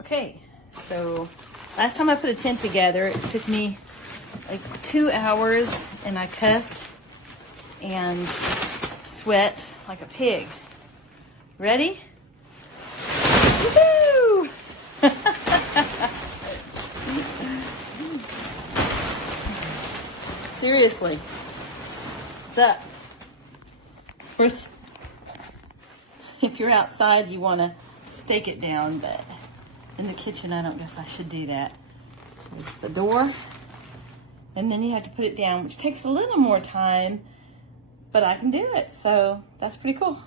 Okay, so last time I put a tent together, it took me like 2 hours, and I cussed and sweat like a pig. Ready? Woo! Seriously, what's up? Of course, if you're outside, you want to stake it down, but in the kitchen, I don't guess I should do that. There's the door, and then you have to put it down, which takes a little more time, but I can do it, so that's pretty cool.